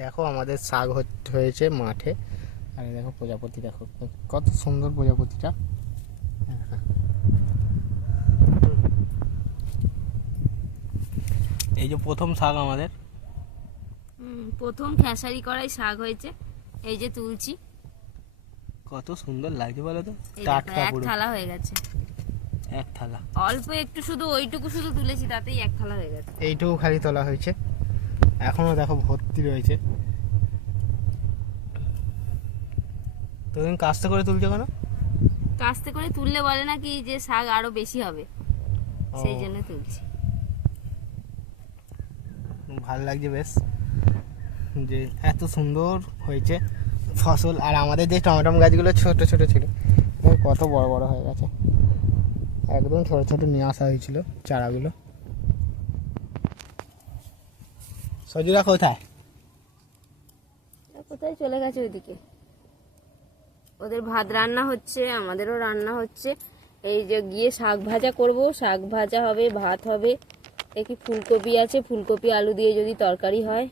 দেখো আমাদের শাক হয়েছে মাঠে। আর এই দেখো প্রজাপতি, দেখো কত সুন্দর প্রজাপতিটা। এই যে প্রথম শাক আমাদের, প্রথম খেসারি করাই শাক হয়েছে, এই যে তুলছি। কত সুন্দর লাগছে বলো তো, এই দেখো, টাটকা এক পুরো থালা হয়ে গেছে। এক থালা। অল্প একটু শুধু ওইটুকু শুধু তুলেছি, তাতেই এক থালা হয়ে গেছে। এইটুকু খালি তোলা হয়েছে, এখনো দেখো ভর্তি রয়েছে। তো তুমি কাজটা করে তুলছো কেন? কাস্তে করে তুললে বলে নাকি যে শাক আরো বেশি হবে, সেই জন্য তুলছি। ভালো লাগছে বেশ যে এত সুন্দর হয়েছে ফসল। আর আমাদের যে টমেটো গাছগুলো ছোট ছোট ছিল, কত বড় বড় হয়ে গেছে। একদম ছোট ছোট নিয়ে আসা হয়েছিল চারাগুলো। সজিরা কোথায়? কোথায় চলে গেছে ওইদিকে। ওদের ভাত রান্না হচ্ছে, আমাদেরও রান্না হচ্ছে। এই যে গিয়ে শাক ভাজা করব, শাক ভাজা হবে, ভাত হবে। দেখি ফুলকপি আছে, ফুলকপি আলু দিয়ে যদি তরকারি হয়।